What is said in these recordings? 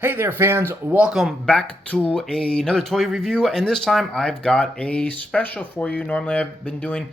Hey there fans, welcome back to another toy review, and this time I've got a special for you. Normally I've been doing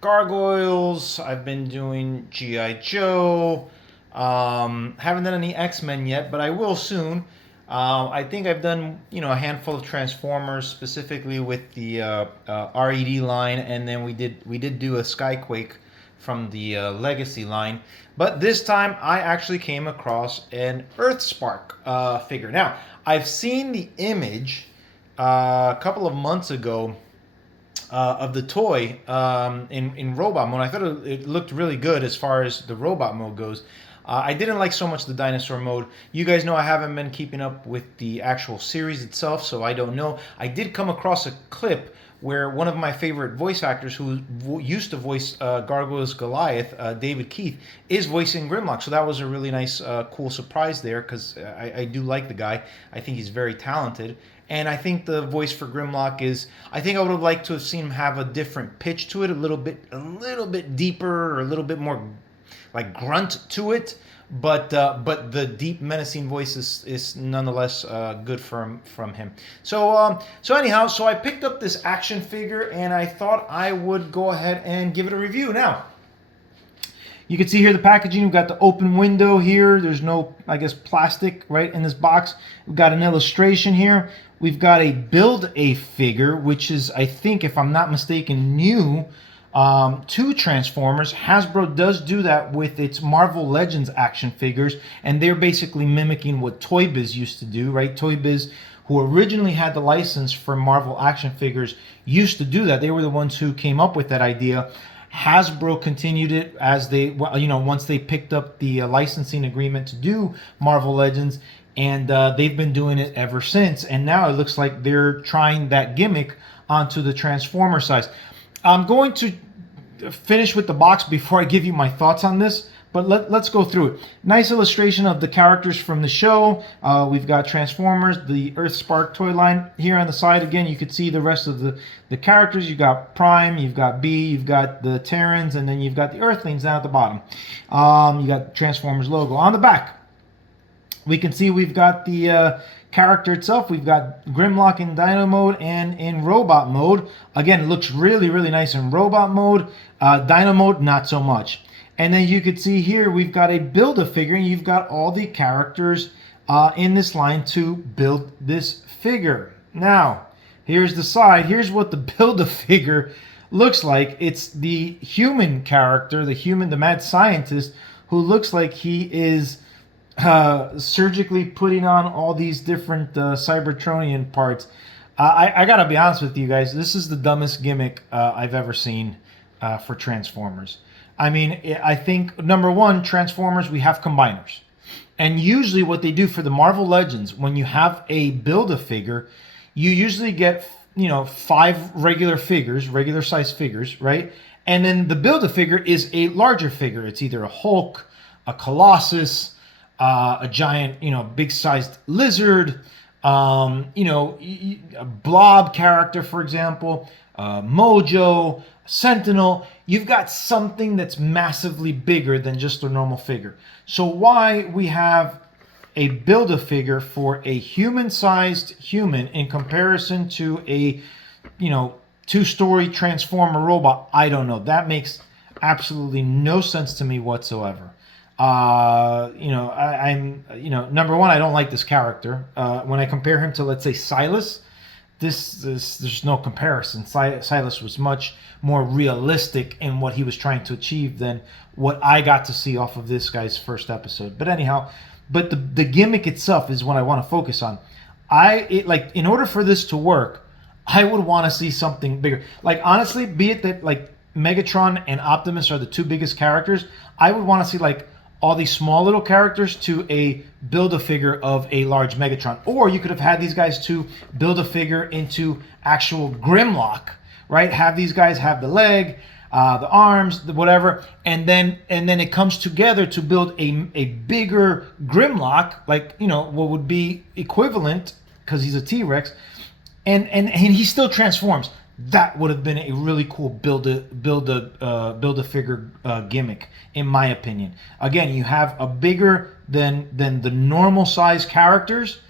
Gargoyles, I've been doing G.I. Joe, haven't done any X-Men yet, but I will soon. I think I've done, a handful of Transformers, specifically with the RED line, and then we did do a Skyquake from the Legacy line. But this time I actually came across an Earthspark figure. Now, I've seen the image a couple of months ago of the toy in robot mode. I thought it looked really good as far as the robot mode goes. I didn't like so much the dinosaur mode. You guys know I haven't been keeping up with the actual series itself, so I don't know. I did come across a clip where one of my favorite voice actors who used to voice Gargoyles Goliath, David Keith, is voicing Grimlock. So that was a really nice, cool surprise there, because I do like the guy. I think he's very talented. And I think the voice for Grimlock is, I think I would have liked to have seen him have a different pitch to it, a little bit deeper, or a little bit more like grunt to it, but the deep menacing voice is nonetheless good from him. So anyhow, I picked up this action figure and I thought I would go ahead and give it a review. Now, you can see here the packaging. We've got the open window here. There's no, I guess, plastic right in this box. We've got an illustration here. We've got a Build-A-Figure, which is, I think, if I'm not mistaken, new to Transformers. Hasbro does do that with its Marvel Legends action figures, and they're basically mimicking what Toy Biz used to do, right? Toy Biz, who originally had the license for Marvel action figures, used to do that. They were the ones who came up with that idea. Hasbro continued it as they, once they picked up the licensing agreement to do Marvel Legends, and they've been doing it ever since. And now it looks like they're trying that gimmick onto the Transformer size. I'm going to finish with the box before I give you my thoughts on this, but let's go through it. Nice illustration of the characters from the show. We've got Transformers, the Earthspark toy line. Here on the side, again, you can see the rest of the characters. You've got Prime, you've got B, you've got the Terrans, and then you've got the Earthlings down at the bottom. You got Transformers logo. On the back, we can see we've got the character itself. We've got Grimlock in Dino mode and in robot mode. Again, it looks really, really nice in robot mode. Dino mode, not so much. And then you can see here we've got a Build-A-Figure, and you've got all the characters in this line to build this figure. Now, here's the side. Here's what the Build-A-Figure looks like. It's the human character, the mad scientist, who looks like he is surgically putting on all these different Cybertronian parts. I gotta be honest with you guys, this is the dumbest gimmick I've ever seen for Transformers. I mean, I think, number one, Transformers, we have combiners. And usually what they do for the Marvel Legends, when you have a Build-A-Figure, you usually get, 5 regular size figures, right? And then the Build-A-Figure is a larger figure. It's either a Hulk, a Colossus, a giant, big-sized lizard, a blob character, for example, Mojo, Sentinel. You've got something that's massively bigger than just a normal figure. So why we have a Build-A-Figure for a human-sized human in comparison to a, 2-story Transformer robot, I don't know. That makes absolutely no sense to me whatsoever. I'm number one, I don't like this character. When I compare him to, let's say, Silas, there's no comparison. Silas was much more realistic in what he was trying to achieve than what I got to see off of this guy's first episode. But anyhow, the gimmick itself is what I want to focus on. In order for this to work, I would want to see something bigger. Like, honestly, be it that like Megatron and Optimus are the 2 biggest characters, I would want to see like all these small little characters to a Build-A-Figure of a large Megatron. Or you could have had these guys to Build-A-Figure into actual Grimlock, right? Have these guys have the leg, the arms, whatever, and then it comes together to build a bigger Grimlock, like, what would be equivalent, because he's a T-Rex, and he still transforms. That would have been a really cool Build-A-Figure gimmick, in my opinion. Again, you have a bigger than the normal size characters.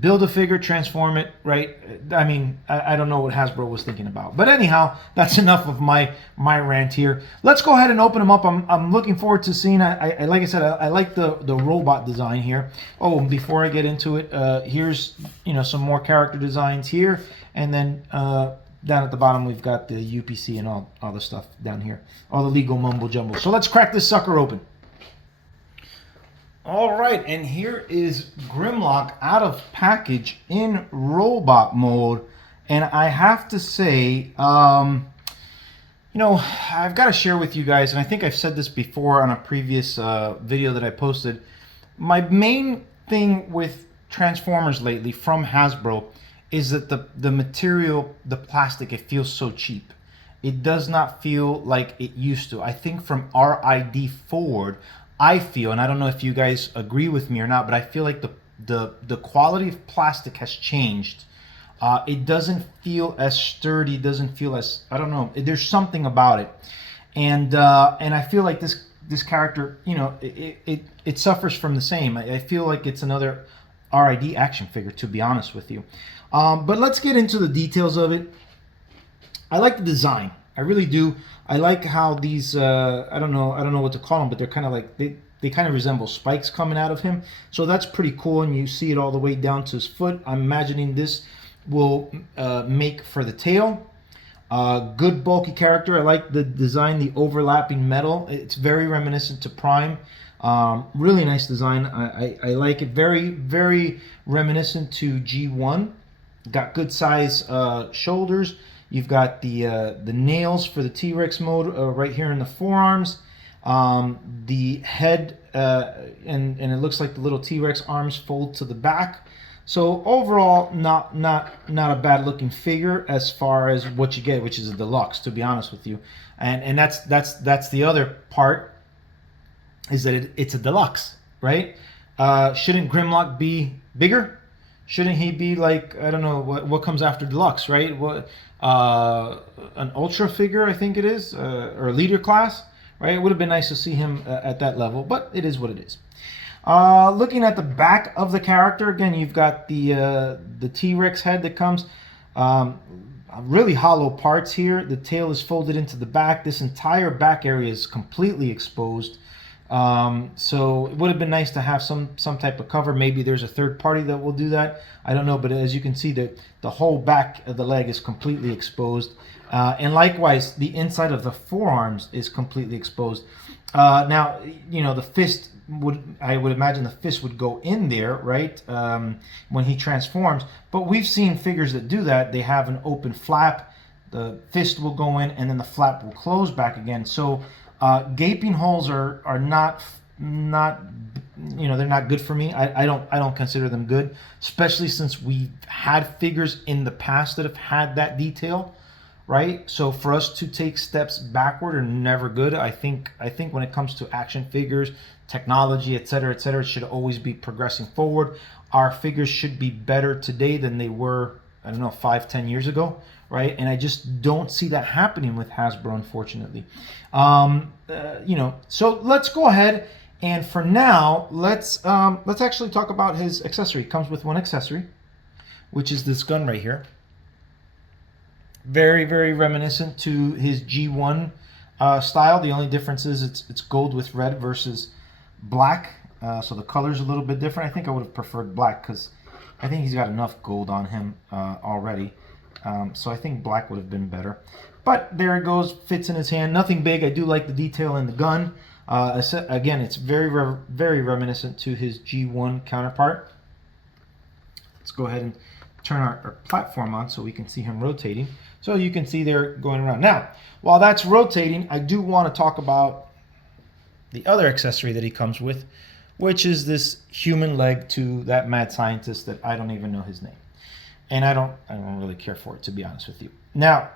Build a figure, transform it, right? I mean, I don't know what Hasbro was thinking about. But anyhow, that's enough of my rant here. Let's go ahead and open them up. I'm looking forward to seeing, I like I said, I like the robot design here. Oh, and before I get into it, here's, you know, some more character designs here. And then down at the bottom, we've got the UPC and all the stuff down here. All the legal mumbo jumbo. So let's crack this sucker open. All right, and here is Grimlock out of package in robot mode. And I have to say, you know, I've got to share with you guys, and I think I've said this before on a previous video that I posted. My main thing with Transformers lately from Hasbro is that the material, the plastic, it feels so cheap. It does not feel like it used to. I think from RID forward, I feel, and I don't know if you guys agree with me or not, but I feel like the quality of plastic has changed. It doesn't feel as sturdy, doesn't feel as, I don't know, there's something about it. And I feel like this character, you know, it suffers from the same. I feel like it's another RID action figure, to be honest with you. But let's get into the details of it. I like the design. I really do. I like how these, I don't know what to call them, but they're kind of like, they kind of resemble spikes coming out of him. So that's pretty cool, and you see it all the way down to his foot. I'm imagining this will make for the tail. Good bulky character. I like the design, the overlapping metal. It's very reminiscent to Prime. Really nice design. I like it. Very, very reminiscent to G1. Got good size shoulders. You've got the nails for the T-Rex mode right here in the forearms. The head, and it looks like the little T-Rex arms fold to the back. So overall, not a bad looking figure as far as what you get, which is a deluxe, to be honest with you. And that's the other part, is that it's a deluxe, right? Shouldn't Grimlock be bigger? Shouldn't he be like, I don't know, what comes after deluxe, right? What an ultra figure, I think it is, or a leader class, right? It would have been nice to see him at that level, but it is what it is. Looking at the back of the character, again, you've got the T-Rex head that comes. Really hollow parts here. The tail is folded into the back. This entire back area is completely exposed. So it would have been nice to have some type of cover. Maybe there's a third party that will do that. I don't know, but as you can see, the whole back of the leg is completely exposed. And likewise, the inside of the forearms is completely exposed. Now, you know, the fist I would imagine the fist would go in there, right, when he transforms. But we've seen figures that do that. They have an open flap. The fist will go in, and then the flap will close back again. So gaping holes are not you know, they're not good for me. I don't consider them good, especially since we've had figures in the past that have had that detail, right? So for us to take steps backward are never good. I think when it comes to action figures, technology, etc., it should always be progressing forward. Our figures should be better today than they were, I don't know, 5-10 years ago, right? And I just don't see that happening with Hasbro, unfortunately. You know, so let's go ahead, and for now, let's actually talk about his accessory. It comes with one accessory, which is this gun right here. Very, very reminiscent to his G1 style. The only difference is it's gold with red versus black. So the color's a little bit different. I think I would have preferred black because I think he's got enough gold on him already. So I think black would have been better. But there it goes, fits in his hand. Nothing big. I do like the detail in the gun. Again, it's very, very reminiscent to his G1 counterpart. Let's go ahead and turn our platform on so we can see him rotating. So you can see they're going around. Now, while that's rotating, I do want to talk about the other accessory that he comes with, which is this human leg to that mad scientist that I don't even know his name. And I don't really care for it, to be honest with you. Now,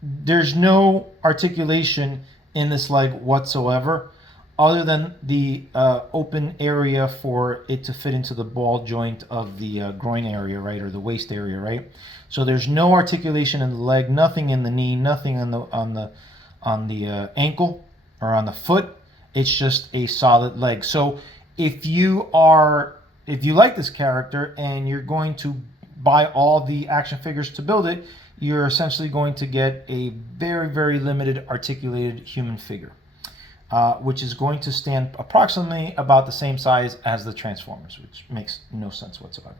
there's no articulation in this leg whatsoever, other than the open area for it to fit into the ball joint of the groin area, right, or the waist area, right? So there's no articulation in the leg, nothing in the knee, nothing on the ankle or on the foot. It's just a solid leg. So if you like this character and you're going to buy all the action figures to build it, you're essentially going to get a very, very limited articulated human figure, which is going to stand approximately about the same size as the Transformers, which makes no sense whatsoever.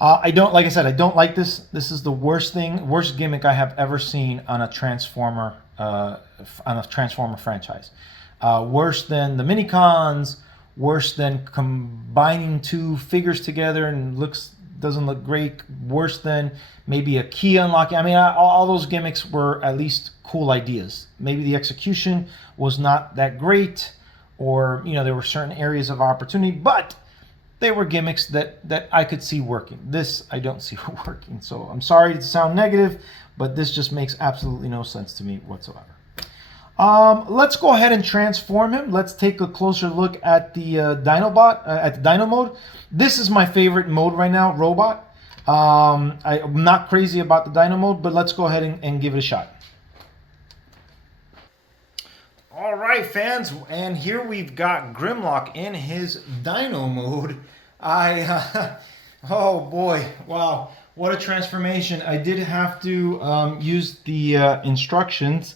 I don't, like I said, I don't like this. This is the worst gimmick I have ever seen on a Transformer franchise. Worse than the Minicons, worse than combining two figures together and doesn't look great, worse than maybe a key unlocking. I mean, all those gimmicks were at least cool ideas. Maybe the execution was not that great, or there were certain areas of opportunity, but they were gimmicks that I could see working. This I don't see working. So I'm sorry to sound negative, but this just makes absolutely no sense to me whatsoever. Let's go ahead and transform him. Let's take a closer look at the Dinobot, at the Dino mode. This is my favorite mode right now, Robot. I'm not crazy about the Dino mode, but let's go ahead and give it a shot. All right, fans, and here we've got Grimlock in his Dino mode. Oh boy, wow, what a transformation. I did have to use the instructions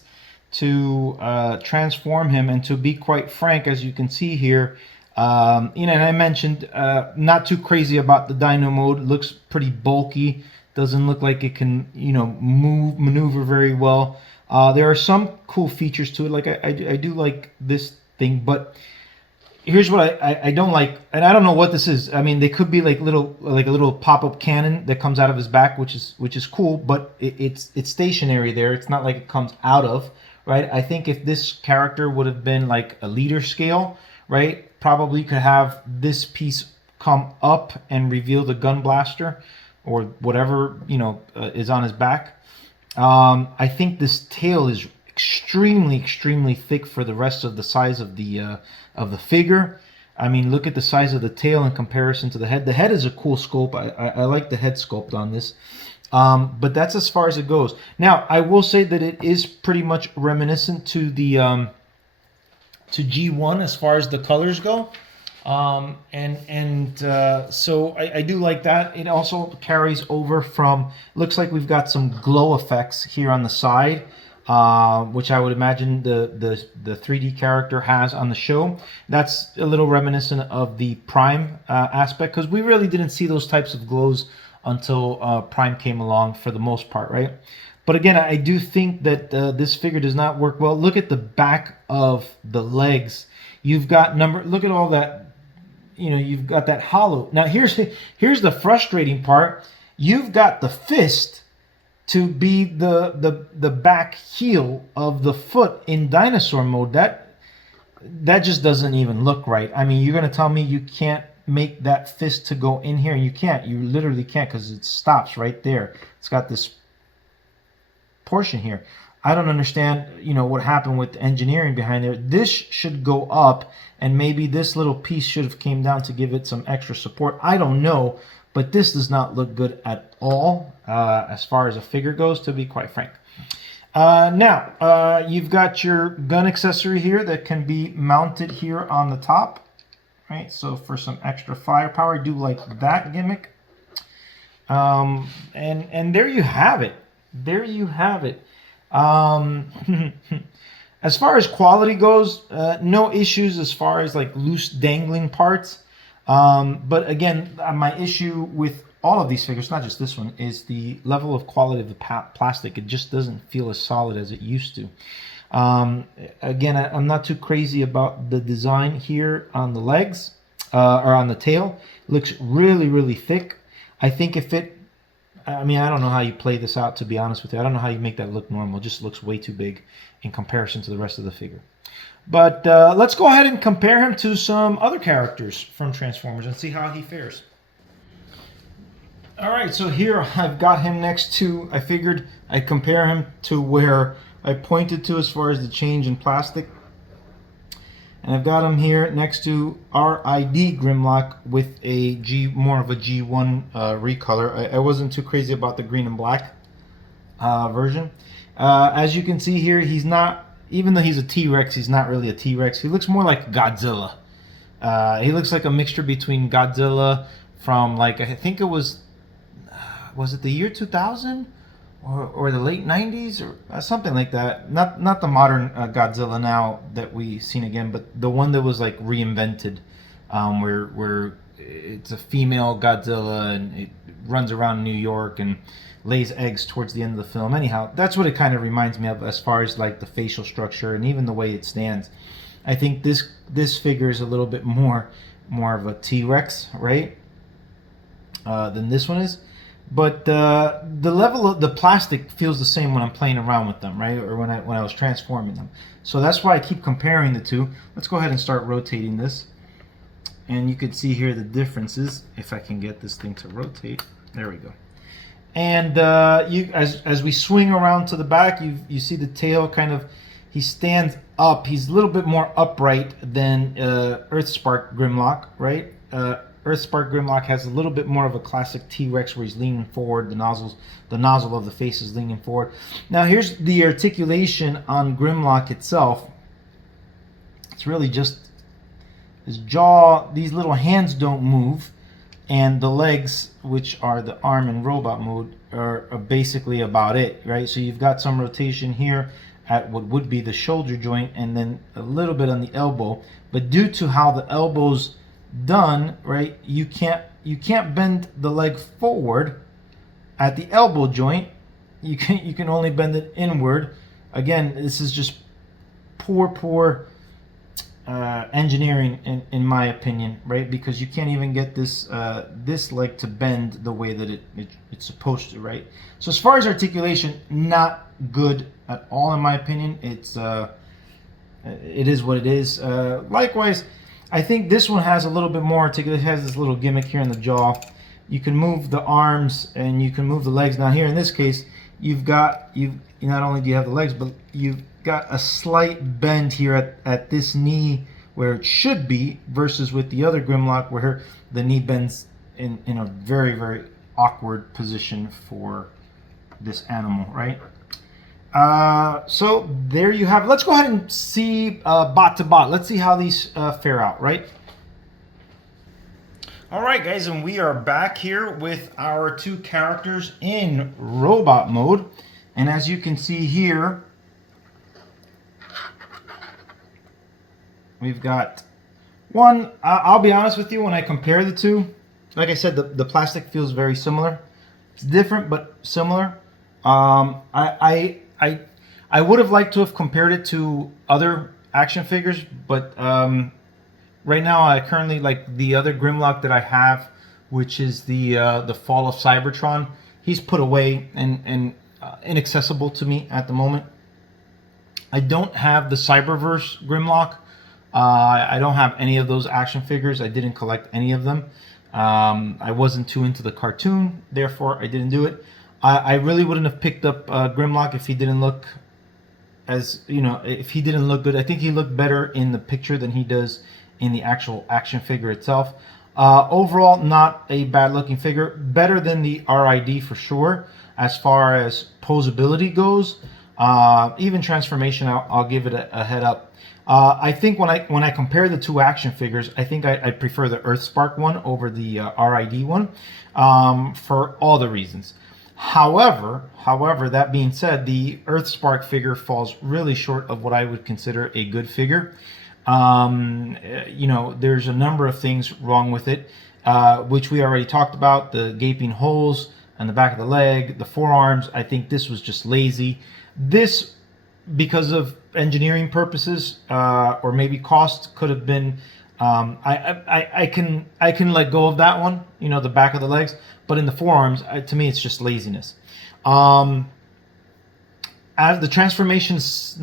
to transform him, and to be quite frank, as you can see here, and I mentioned not too crazy about the Dino mode. It looks pretty bulky, doesn't look like it can maneuver very well. There are some cool features to it, like I do like this thing, but here's what I don't like, and I don't know what this is. I mean, they could be like a little pop-up cannon that comes out of his back, which is cool, but it's stationary there. It's not like it comes out of, right? I think if this character would have been like a leader scale, right, probably could have this piece come up and reveal the gun blaster or whatever is on his back. I think this tail is extremely thick for the rest of the size of the figure. I mean, look at the size of the tail in comparison to the head. The head is a cool sculpt. I like the head sculpt on this. But that's as far as it goes. Now, I will say that it is pretty much reminiscent to the to G1 as far as the colors go. So I do like that. It also carries over from, looks like we've got some glow effects here on the side, which I would imagine the 3D character has on the show. That's a little reminiscent of the Prime aspect, because we really didn't see those types of glows until Prime came along for the most part, right? But again, I do think that this figure does not work well. Look at the back of the legs. You've got look at all that, you've got that hollow. Now here's the frustrating part. You've got the fist to be the back heel of the foot in Dinosaur mode. That just doesn't even look right. I mean, you're going to tell me you can't make that fist to go in here? You can't. You literally can't, because it stops right there. It's got this portion here. I don't understand, what happened with the engineering behind there. This should go up, and maybe this little piece should have came down to give it some extra support. I don't know, but this does not look good at all as far as a figure goes, to be quite frank. Now, you've got your gun accessory here that can be mounted here on the top. Right, so for some extra firepower, I do like that gimmick. And there you have it. There you have it. As far as quality goes, no issues as far as like loose dangling parts. But again, my issue with all of these figures, not just this one, is the level of quality of the plastic. It just doesn't feel as solid as it used to. Again, I'm not too crazy about the design here on the legs or on the tail. It looks really thick. I think I don't know how you play this out, to be honest with you. I don't know how you make that look normal. It just looks way too big in comparison to the rest of the figure. But let's go ahead and compare him to some other characters from Transformers and see how he fares. All right, so here I've got him next to, I figured I'd compare him to where I pointed to as far as the change in plastic. And I've got him here next to RID Grimlock with a more of a G1 recolor. I wasn't too crazy about the green and black version. As you can see here, he's not, even though he's a T-Rex, he's not really a T-Rex. He looks more like Godzilla. He looks like a mixture between Godzilla from, like, I think it was it the year 2000 or the late 90s or something like that. Not the modern Godzilla now that we've seen again, but the one that was like reinvented, where it's a female Godzilla and it runs around New York and lays eggs towards the end of the film. Anyhow, that's what it kind of reminds me of as far as like the facial structure and even the way it stands. I think this figure is a little bit more of a T-Rex, right, than this one is. But the level of the plastic feels the same when I'm playing around with them, right, or when I was transforming them. So that's why I keep comparing the two. Let's go ahead and start rotating this, and you can see here the differences. If I can get this thing to rotate, there we go. And as we swing around to the back, you see the tail kind of, he stands up. He's a little bit more upright than Earthspark Grimlock, right? Earthspark Grimlock has a little bit more of a classic T-Rex where he's leaning forward. The nozzle of the face is leaning forward. Now here's the articulation on Grimlock itself. It's really just his jaw. These little hands don't move. And the legs, which are the arm and robot mode, are basically about it, right? So you've got some rotation here at what would be the shoulder joint, and then a little bit on the elbow. But due to how the elbow's done, right, you can't bend the leg forward at the elbow joint. You can only bend it inward. Again, this is just poor engineering in my opinion, right? Because you can't even get this this leg to bend the way that it's supposed to, right? So as far as articulation, not good at all in my opinion. It is what it is. Likewise, I think this one has a little bit more articulation. It has this little gimmick here in the jaw. You can move the arms and you can move the legs. Now here in this case, not only do you have the legs, but you've got a slight bend here at this knee where it should be, versus with the other Grimlock where the knee bends in a very, very awkward position for this animal, right? So there you have it. Let's go ahead and see bot to bot. Let's see how these fare out, right? All right, guys, and we are back here with our two characters in robot mode. And as you can see here, we've got one. I'll be honest with you, when I compare the two, like I said, the plastic feels very similar. It's different, but similar. I would have liked to have compared it to other action figures, but right now I currently like the other Grimlock that I have, which is the Fall of Cybertron. He's put away and inaccessible to me at the moment. I don't have the Cyberverse Grimlock. I don't have any of those action figures. I didn't collect any of them. I wasn't too into the cartoon, therefore I didn't do it. I really wouldn't have picked up Grimlock if he didn't look if he didn't look good. I think he looked better in the picture than he does in the actual action figure itself. Overall, not a bad looking figure. Better than the RID for sure as far as posability goes. Even transformation, I'll give it a head up. I think when I compare the two action figures, I think I prefer the Earthspark one over the RID one, for all the reasons. However, that being said, the Earthspark figure falls really short of what I would consider a good figure. There's a number of things wrong with it, which we already talked about. The gaping holes on the back of the leg, the forearms. I think this was just lazy. This, because of engineering purposes, or maybe cost, could have been. I can let go of that one. The back of the legs, but in the forearms, to me, it's just laziness. As the transformation, it's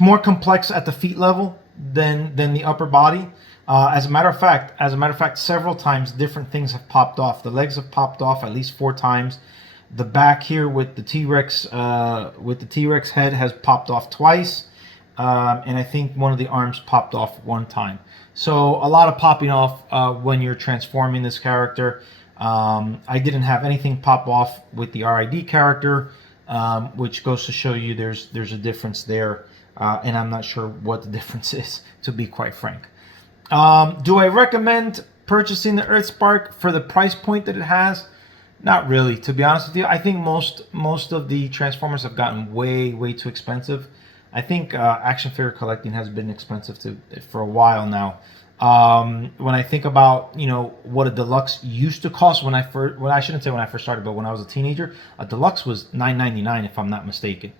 more complex at the feet level than the upper body. As a matter of fact, several times different things have popped off. The legs have popped off at least 4 times. The back here with the T-Rex head has popped off twice, and I think one of the arms popped off 1 time. So a lot of popping off when you're transforming this character. I didn't have anything pop off with the RID character, which goes to show you there's a difference there, and I'm not sure what the difference is, to be quite frank. Do I recommend purchasing the Earthspark for the price point that it has? Not really, to be honest with you. I think most of the Transformers have gotten way too expensive. I think action figure collecting has been expensive for a while now. When I think about what a deluxe used to cost when I shouldn't say when I first started, but when I was a teenager, a deluxe was $9.99 if I'm not mistaken.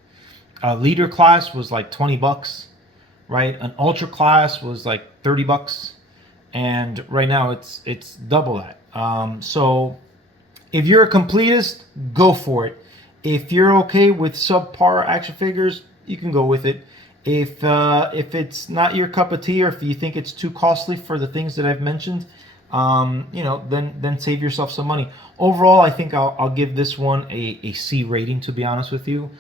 A leader class was like $20, right? An ultra class was like $30, and right now it's double that. So if you're a completist, go for it. If you're okay with subpar action figures, you can go with it. If it's not your cup of tea, or if you think it's too costly for the things that I've mentioned, then save yourself some money. Overall, I think I'll give this one a C rating, to be honest with you.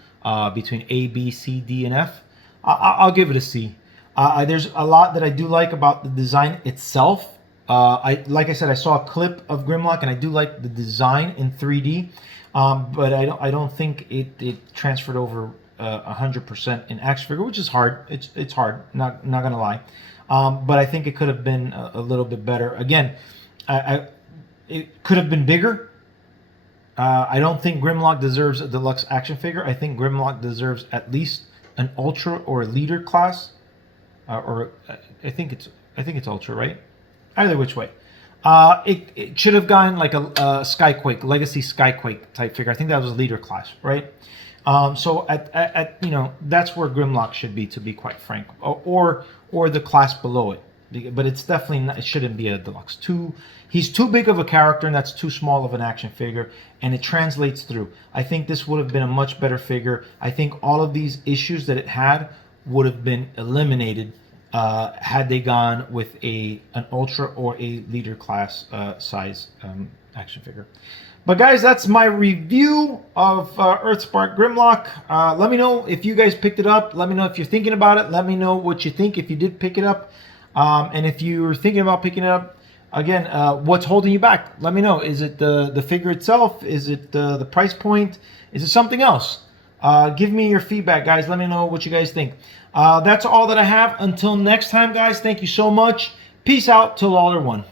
Between A, B, C, D, and F, I'll give it a C. There's a lot that I do like about the design itself. Like I said, I saw a clip of Grimlock, and I do like the design in 3D, but I don't think it transferred over 100% in action figure, which is hard. It's hard, not gonna lie, but I think it could have been a little bit better. Again, it could have been bigger. I don't think Grimlock deserves a deluxe action figure. I think Grimlock deserves at least an ultra or a leader class, or I think it's ultra, right? Either which way. It should have gone like a Skyquake, Legacy Skyquake type figure. I think that was a leader class, right? So at that's where Grimlock should be, to be quite frank, or the class below it. But it's definitely not, it shouldn't be a deluxe. He's too big of a character, and that's too small of an action figure, and it translates through. I think this would have been a much better figure. I think all of these issues that it had would have been eliminated had they gone with an ultra or a leader class size action figure. But guys, that's my review of Earthspark Grimlock. Let me know if you guys picked it up. Let me know if you're thinking about it. Let me know what you think if you did pick it up. And if you're thinking about picking it up, again, what's holding you back? Let me know. Is it the figure itself? Is it the price point? Is it something else? Give me your feedback, guys. Let me know what you guys think. That's all that I have. Until next time, guys, thank you so much. Peace out till all are one.